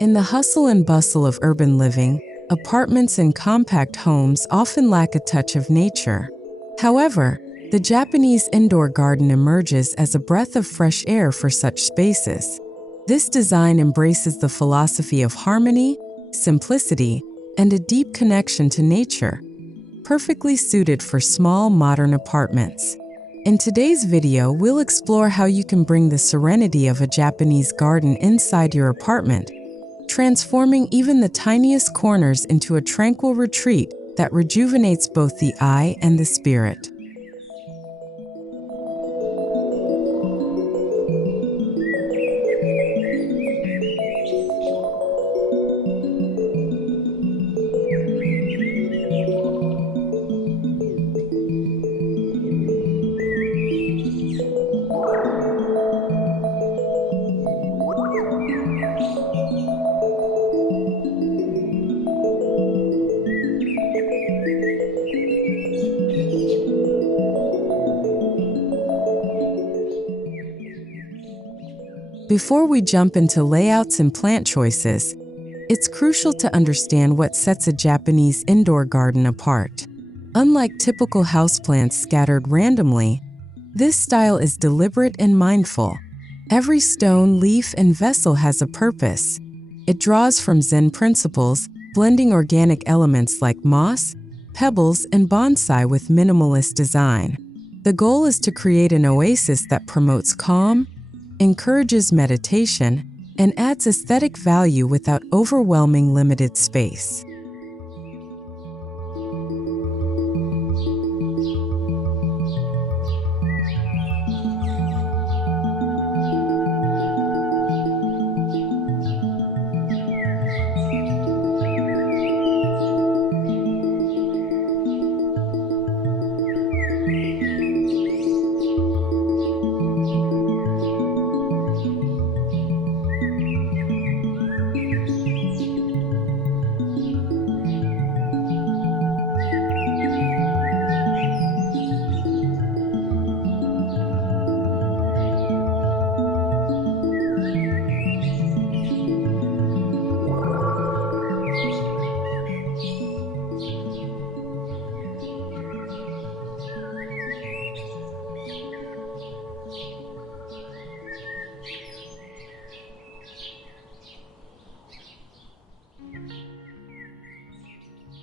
In the hustle and bustle of urban living, apartments and compact homes often lack a touch of nature. However, the Japanese indoor garden emerges as a breath of fresh air for such spaces. This design embraces the philosophy of harmony, simplicity, and a deep connection to nature, perfectly suited for small, modern apartments. In today's video, we'll explore how you can bring the serenity of a Japanese garden inside your apartment, transforming even the tiniest corners into a tranquil retreat that rejuvenates both the eye and the spirit. Before we jump into layouts and plant choices, it's crucial to understand what sets a Japanese indoor garden apart. Unlike typical houseplants scattered randomly, this style is deliberate and mindful. Every stone, leaf, and vessel has a purpose. It draws from Zen principles, blending organic elements like moss, pebbles, and bonsai with minimalist design. The goal is to create an oasis that promotes calm, encourages meditation, and adds aesthetic value without overwhelming limited space.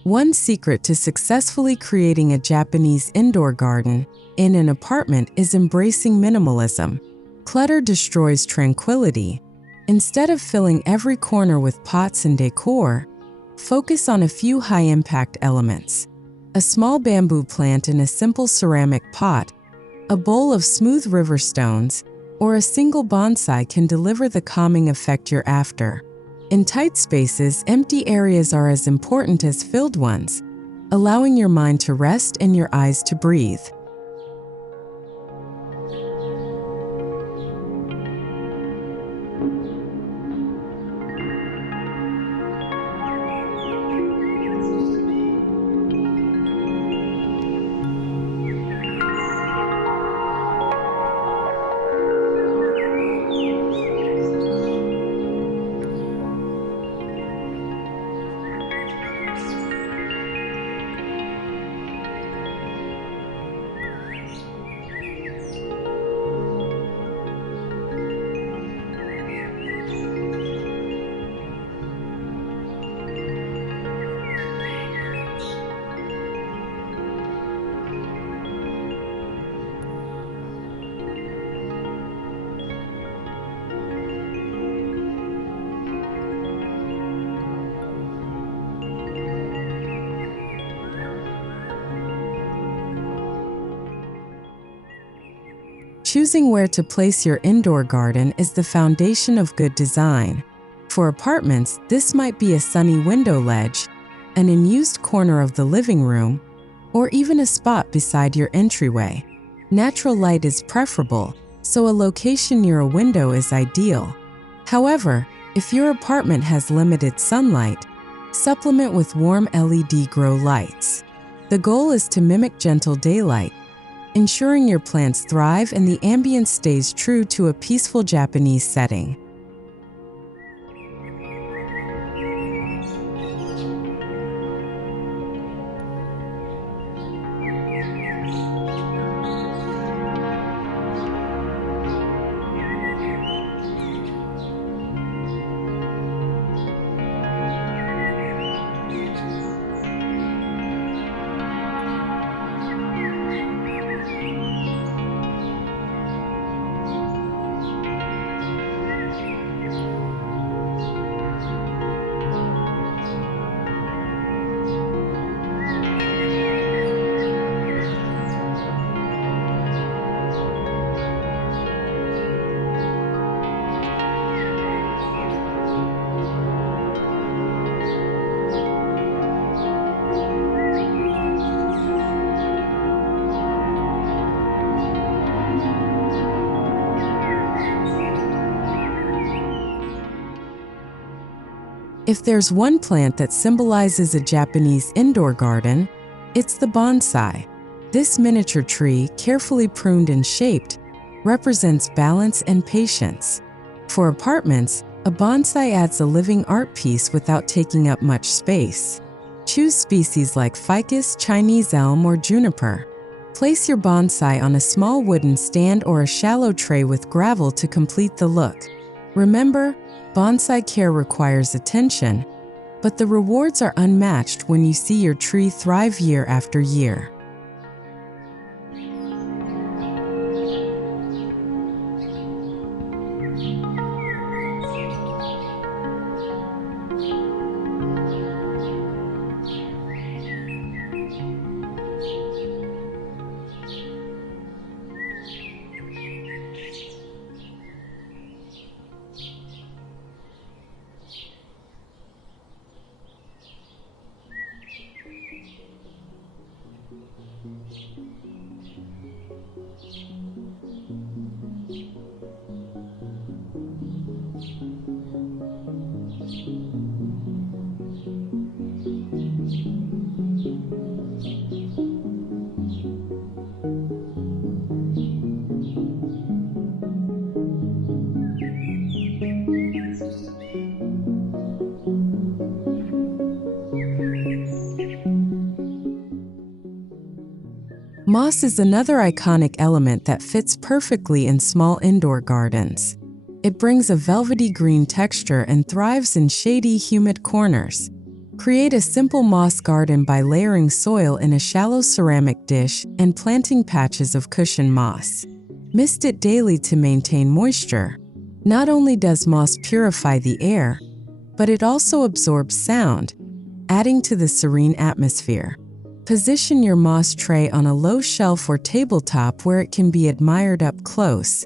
One secret to successfully creating a Japanese indoor garden in an apartment is embracing minimalism. Clutter destroys tranquility. Instead of filling every corner with pots and decor, focus on a few high-impact elements. A small bamboo plant in a simple ceramic pot, a bowl of smooth river stones, or a single bonsai can deliver the calming effect you're after. In tight spaces, empty areas are as important as filled ones, allowing your mind to rest and your eyes to breathe. Choosing where to place your indoor garden is the foundation of good design. For apartments, this might be a sunny window ledge, an unused corner of the living room, or even a spot beside your entryway. Natural light is preferable, so a location near a window is ideal. However, if your apartment has limited sunlight, supplement with warm LED grow lights. The goal is to mimic gentle daylight, ensuring your plants thrive and the ambience stays true to a peaceful Japanese setting. If there's one plant that symbolizes a Japanese indoor garden, it's the bonsai. This miniature tree, carefully pruned and shaped, represents balance and patience. For apartments, a bonsai adds a living art piece without taking up much space. Choose species like ficus, Chinese elm, or juniper. Place your bonsai on a small wooden stand or a shallow tray with gravel to complete the look. Remember, bonsai care requires attention, but the rewards are unmatched when you see your tree thrive year after year. Moss is another iconic element that fits perfectly in small indoor gardens. It brings a velvety green texture and thrives in shady, humid corners. Create a simple moss garden by layering soil in a shallow ceramic dish and planting patches of cushion moss. Mist it daily to maintain moisture. Not only does moss purify the air, but it also absorbs sound, adding to the serene atmosphere. Position your moss tray on a low shelf or tabletop where it can be admired up close.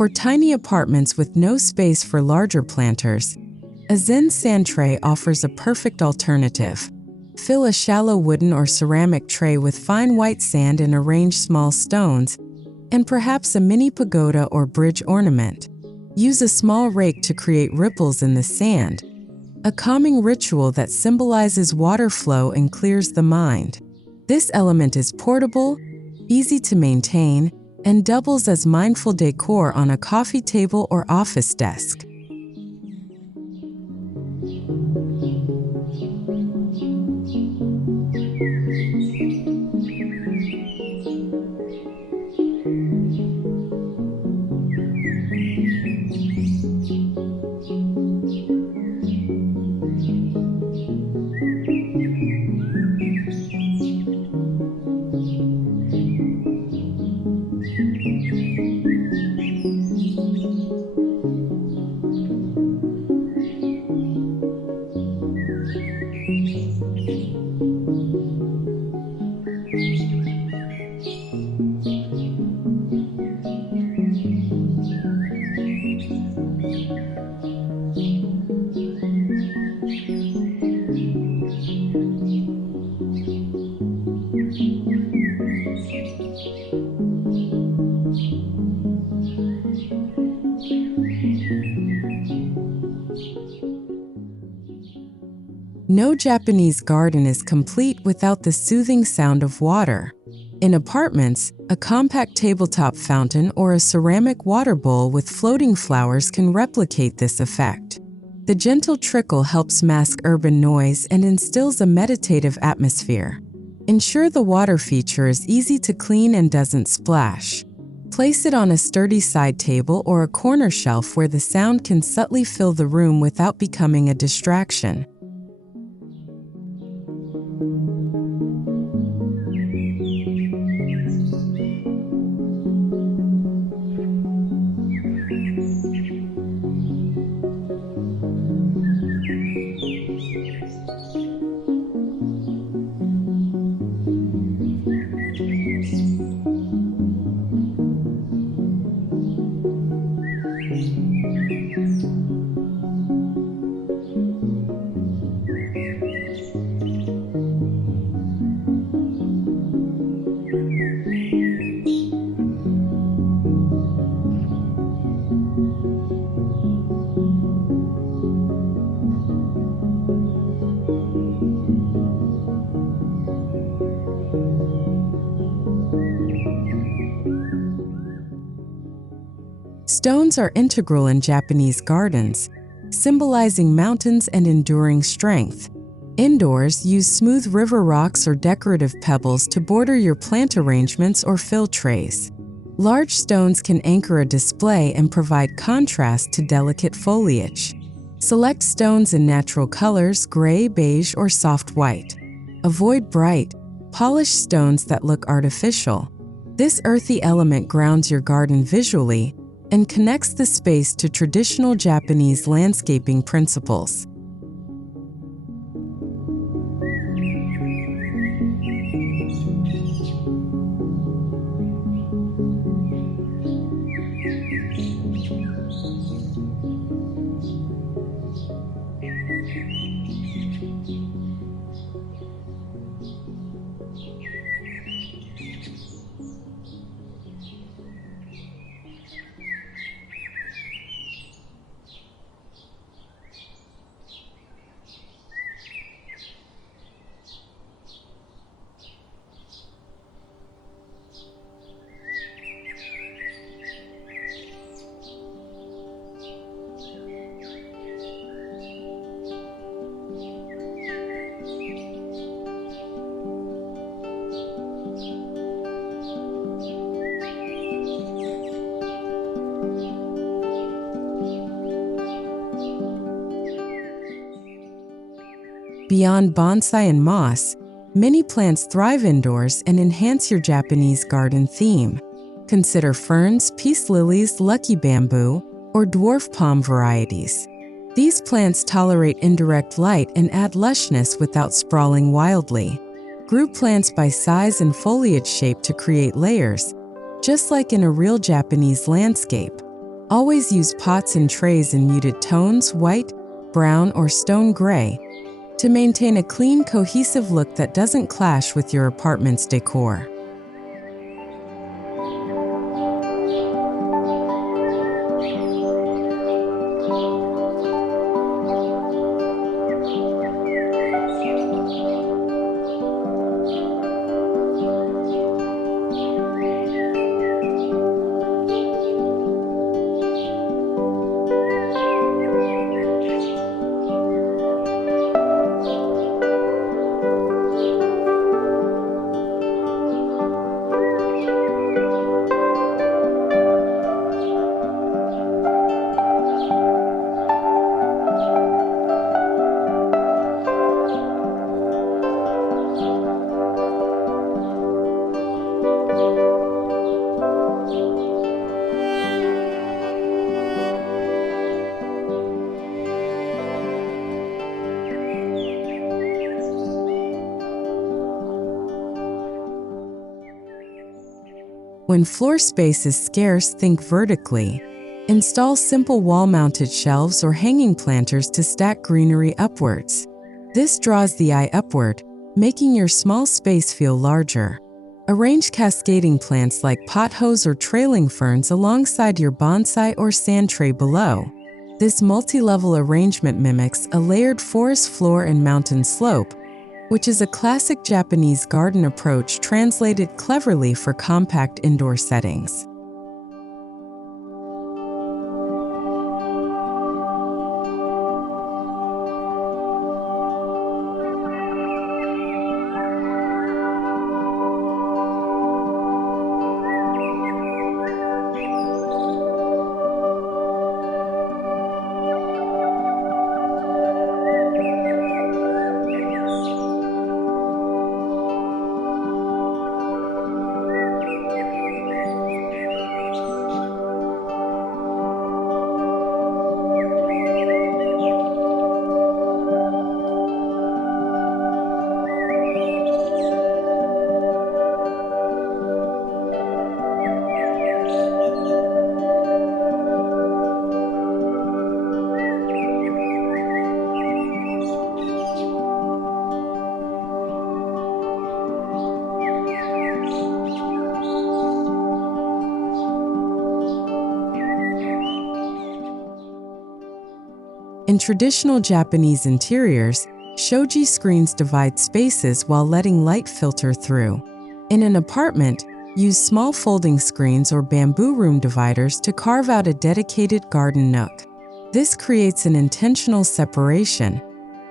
For tiny apartments with no space for larger planters, a Zen sand tray offers a perfect alternative. Fill a shallow wooden or ceramic tray with fine white sand and arrange small stones, and perhaps a mini pagoda or bridge ornament. Use a small rake to create ripples in the sand. a calming ritual that symbolizes water flow and clears the mind. This element is portable, easy to maintain, and doubles as mindful decor on a coffee table or office desk. No Japanese garden is complete without the soothing sound of water. In apartments, a compact tabletop fountain or a ceramic water bowl with floating flowers can replicate this effect. The gentle trickle helps mask urban noise and instills a meditative atmosphere. Ensure the water feature is easy to clean and doesn't splash. Place it on a sturdy side table or a corner shelf where the sound can subtly fill the room without becoming a distraction. Stones are integral in Japanese gardens, symbolizing mountains and enduring strength. Indoors, use smooth river rocks or decorative pebbles to border your plant arrangements or fill trays. Large stones can anchor a display and provide contrast to delicate foliage. Select stones in natural colors, gray, beige, or soft white. Avoid bright, polished stones that look artificial. This earthy element grounds your garden visually and connects the space to traditional Japanese landscaping principles. Beyond bonsai and moss, many plants thrive indoors and enhance your Japanese garden theme. Consider ferns, peace lilies, lucky bamboo, or dwarf palm varieties. These plants tolerate indirect light and add lushness without sprawling wildly. Group plants by size and foliage shape to create layers, just like in a real Japanese landscape. Always use pots and trays in muted tones, white, brown, or stone gray, to maintain a clean, cohesive look that doesn't clash with your apartment's decor. When floor space is scarce, think vertically. Install simple wall-mounted shelves or hanging planters to stack greenery upwards. This draws the eye upward, making your small space feel larger. Arrange cascading plants like pothos or trailing ferns alongside your bonsai or sand tray below. This multi-level arrangement mimics a layered forest floor and mountain slope, which is a classic Japanese garden approach translated cleverly for compact indoor settings. In traditional Japanese interiors, shoji screens divide spaces while letting light filter through. In an apartment, use small folding screens or bamboo room dividers to carve out a dedicated garden nook. This creates an intentional separation,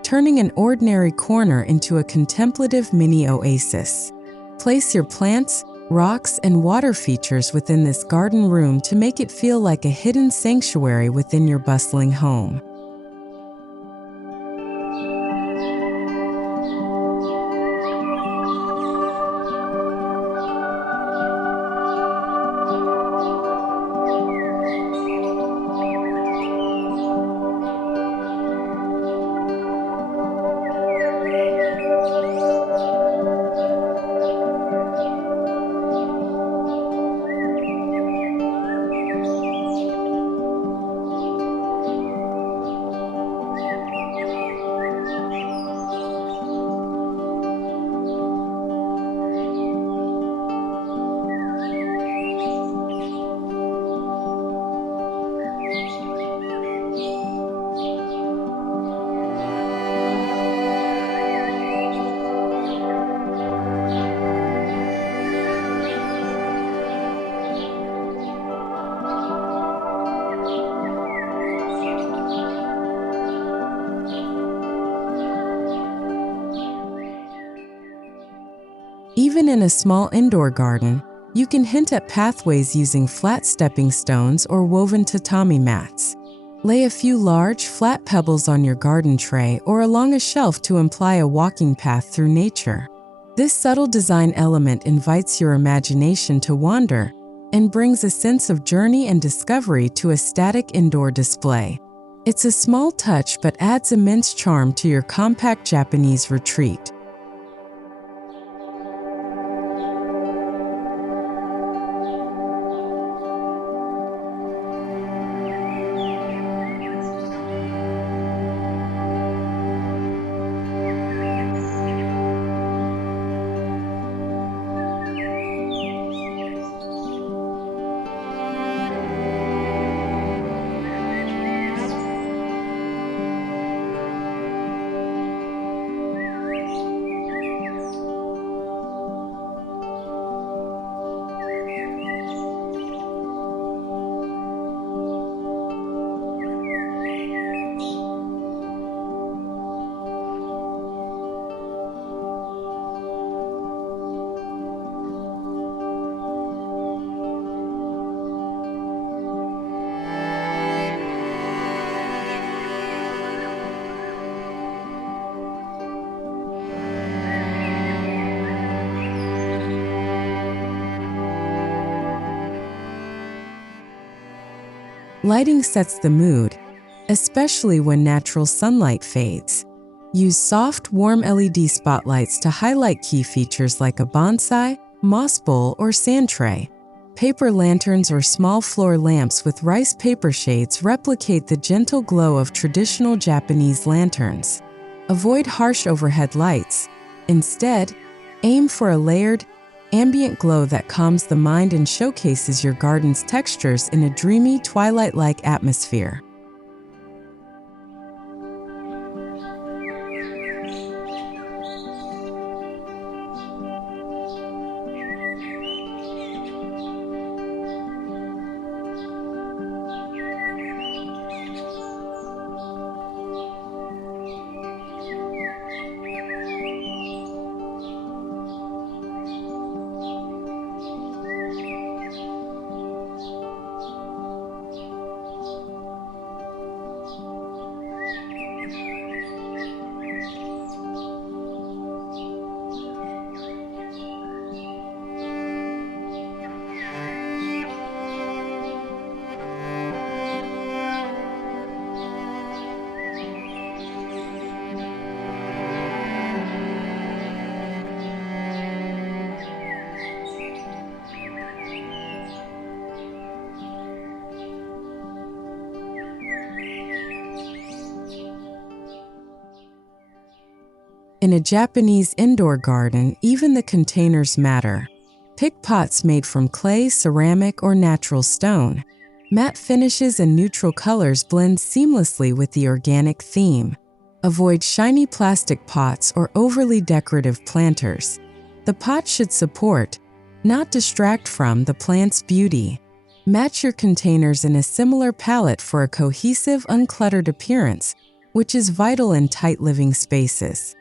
turning an ordinary corner into a contemplative mini oasis. Place your plants, rocks, and water features within this garden room to make it feel like a hidden sanctuary within your bustling home. Even in a small indoor garden, you can hint at pathways using flat stepping stones or woven tatami mats. Lay a few large, flat pebbles on your garden tray or along a shelf to imply a walking path through nature. This subtle design element invites your imagination to wander and brings a sense of journey and discovery to a static indoor display. It's a small touch but adds immense charm to your compact Japanese retreat. Lighting sets the mood, especially when natural sunlight fades. Use soft, warm LED spotlights to highlight key features like a bonsai, moss bowl, or sand tray. Paper lanterns or small floor lamps with rice paper shades replicate the gentle glow of traditional Japanese lanterns. Avoid harsh overhead lights. Instead, aim for a layered, ambient glow that calms the mind and showcases your garden's textures in a dreamy, twilight-like atmosphere. In a Japanese indoor garden, even the containers matter. Pick pots made from clay, ceramic, or natural stone. Matte finishes and neutral colors blend seamlessly with the organic theme. Avoid shiny plastic pots or overly decorative planters. The pot should support, not distract from, the plant's beauty. Match your containers in a similar palette for a cohesive, uncluttered appearance, which is vital in tight living spaces.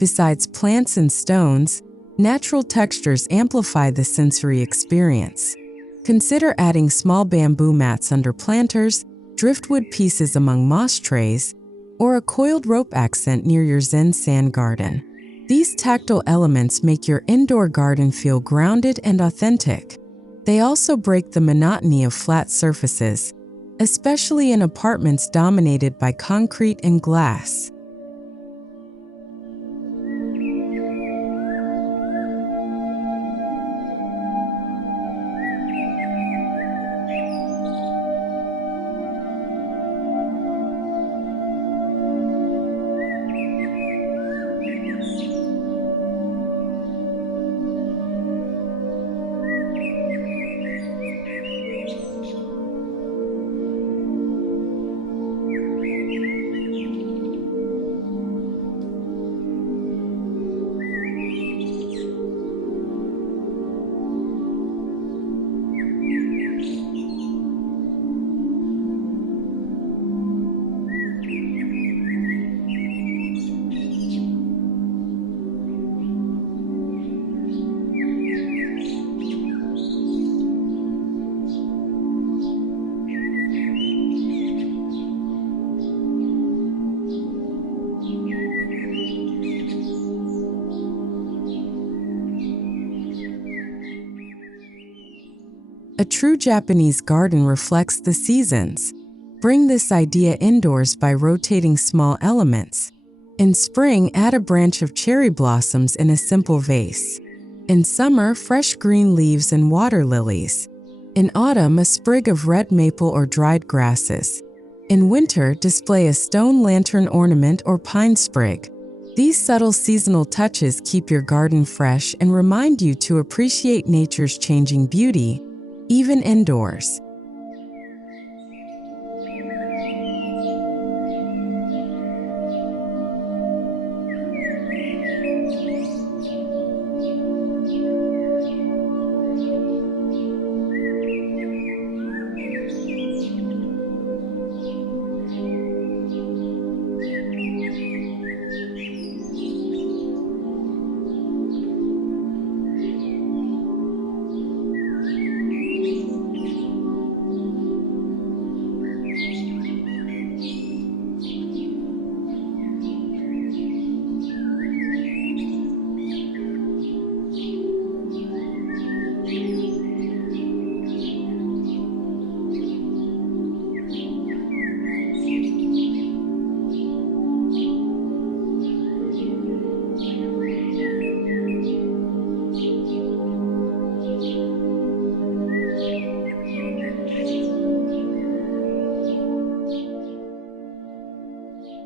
Besides plants and stones, natural textures amplify the sensory experience. Consider adding small bamboo mats under planters, driftwood pieces among moss trays, or a coiled rope accent near your Zen sand garden. These tactile elements make your indoor garden feel grounded and authentic. They also break the monotony of flat surfaces, especially in apartments dominated by concrete and glass. A true Japanese garden reflects the seasons. Bring this idea indoors by rotating small elements. In spring, add a branch of cherry blossoms in a simple vase. In summer, fresh green leaves and water lilies. In autumn, a sprig of red maple or dried grasses. In winter, display a stone lantern ornament or pine sprig. These subtle seasonal touches keep your garden fresh and remind you to appreciate nature's changing beauty, even indoors.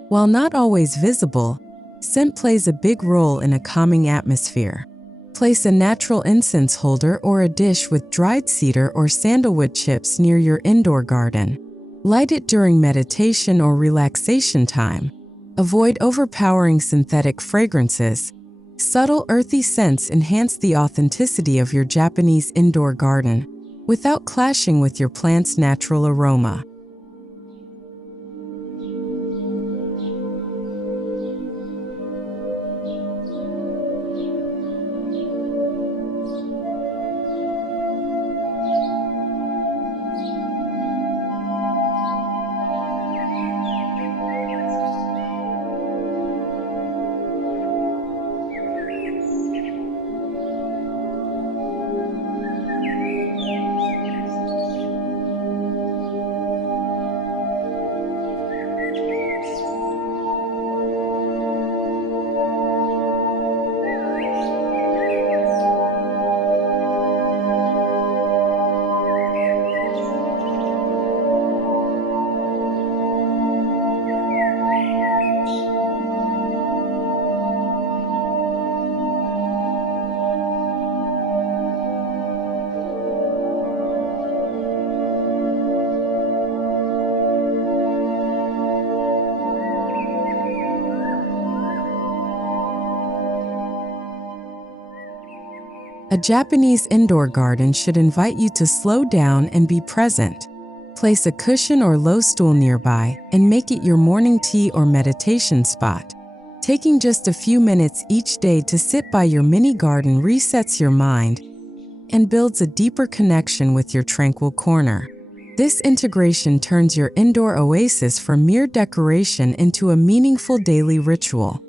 While not always visible, scent plays a big role in a calming atmosphere. Place a natural incense holder or a dish with dried cedar or sandalwood chips near your indoor garden. Light it during meditation or relaxation time. Avoid overpowering synthetic fragrances. Subtle earthy scents enhance the authenticity of your Japanese indoor garden without clashing with your plant's natural aroma. A Japanese indoor garden should invite you to slow down and be present. Place a cushion or low stool nearby and make it your morning tea or meditation spot. Taking just a few minutes each day to sit by your mini garden resets your mind and builds a deeper connection with your tranquil corner. This integration turns your indoor oasis from mere decoration into a meaningful daily ritual.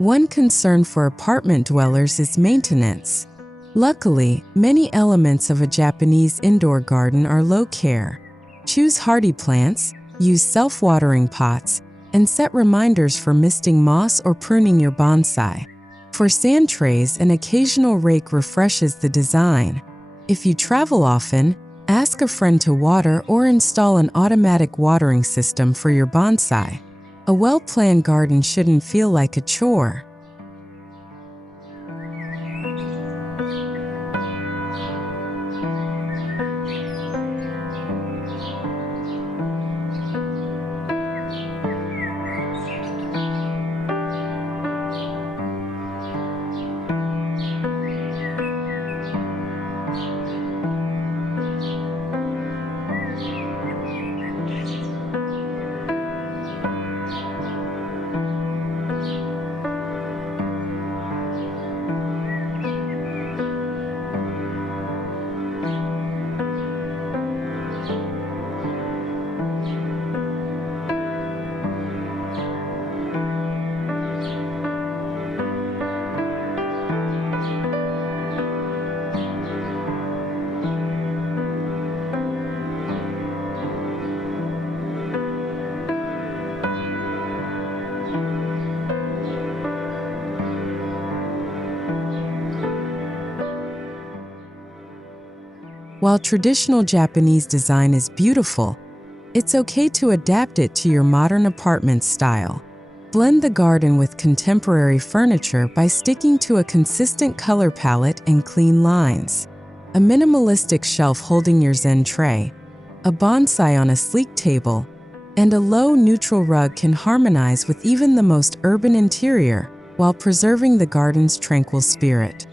One concern for apartment dwellers is maintenance. Luckily, many elements of a Japanese indoor garden are low care. Choose hardy plants, use self-watering pots, and set reminders for misting moss or pruning your bonsai. For sand trays, an occasional rake refreshes the design. If you travel often, ask a friend to water or install an automatic watering system for your bonsai. A well-planned garden shouldn't feel like a chore. While traditional Japanese design is beautiful, it's okay to adapt it to your modern apartment style. Blend the garden with contemporary furniture by sticking to a consistent color palette and clean lines. A minimalistic shelf holding your Zen tray, a bonsai on a sleek table, and a low neutral rug can harmonize with even the most urban interior while preserving the garden's tranquil spirit.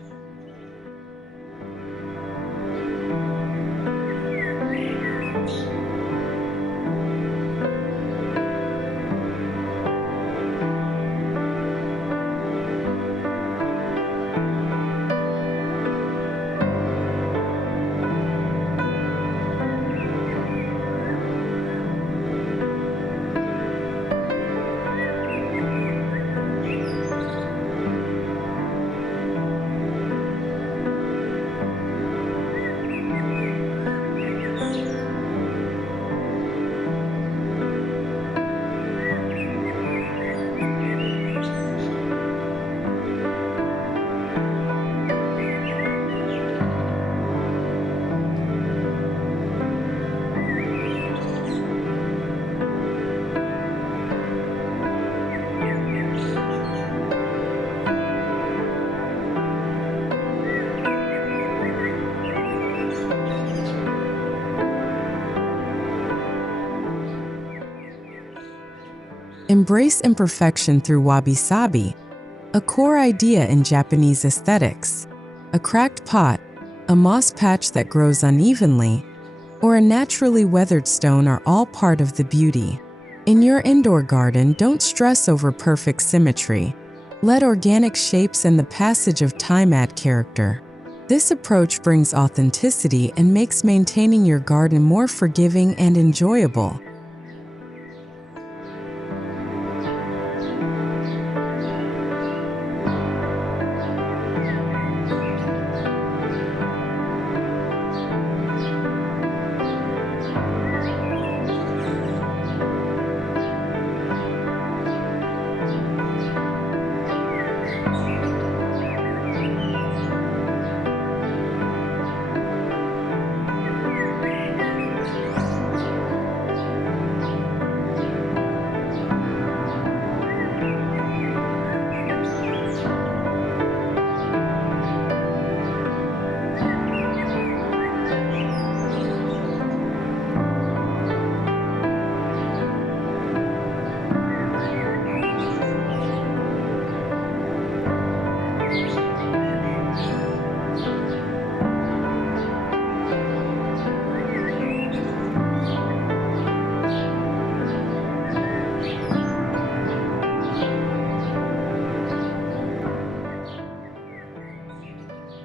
Embrace imperfection through Wabi-Sabi, a core idea in Japanese aesthetics. A cracked pot, a moss patch that grows unevenly, or a naturally weathered stone are all part of the beauty. In your indoor garden, don't stress over perfect symmetry. Let organic shapes and the passage of time add character. This approach brings authenticity and makes maintaining your garden more forgiving and enjoyable.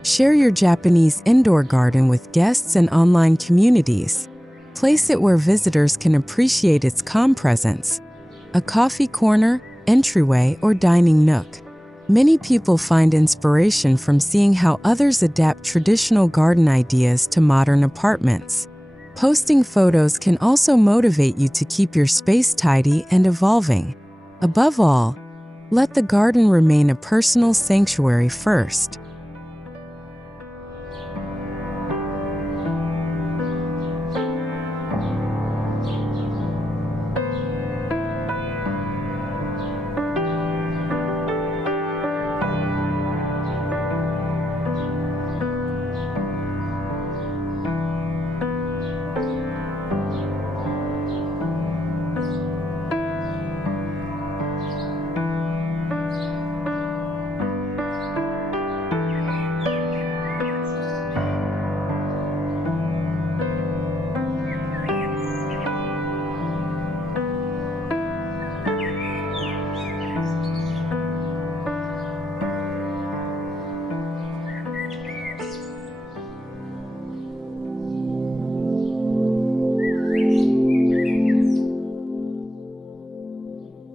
Share your Japanese indoor garden with guests and online communities. Place it where visitors can appreciate its calm presence. A coffee corner, entryway, or dining nook. Many people find inspiration from seeing how others adapt traditional garden ideas to modern apartments. Posting photos can also motivate you to keep your space tidy and evolving. Above all, let the garden remain a personal sanctuary first.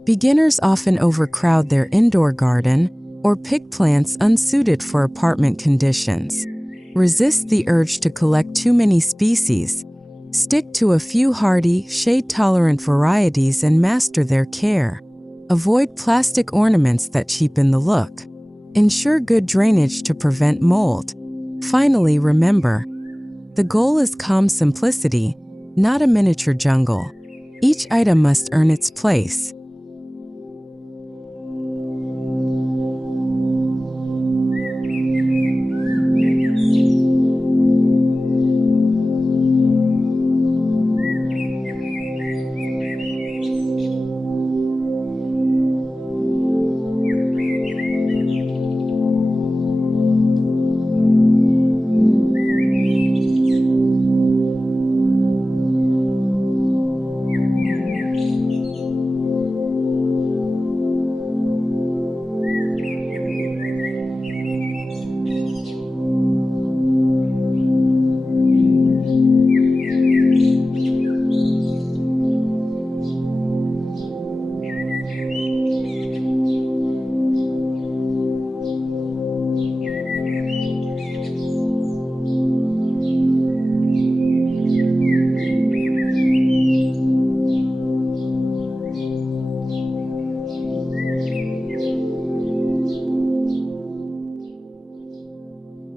Beginners often overcrowd their indoor garden or pick plants unsuited for apartment conditions. Resist the urge to collect too many species. Stick to a few hardy, shade-tolerant varieties and master their care. Avoid plastic ornaments that cheapen the look. Ensure good drainage to prevent mold. Finally, remember, The goal is calm simplicity, not a miniature jungle. Each item must earn its place.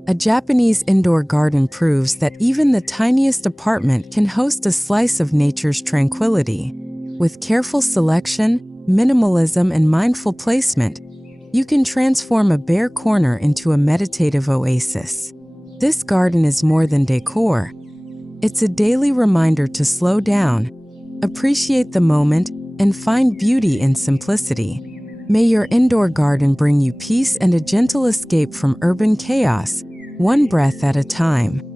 A Japanese indoor garden proves that even the tiniest apartment can host a slice of nature's tranquility. With careful selection, minimalism, and mindful placement, you can transform a bare corner into a meditative oasis. This garden is more than decor. It's a daily reminder to slow down, appreciate the moment, and find beauty in simplicity. May your indoor garden bring you peace and a gentle escape from urban chaos, one breath at a time.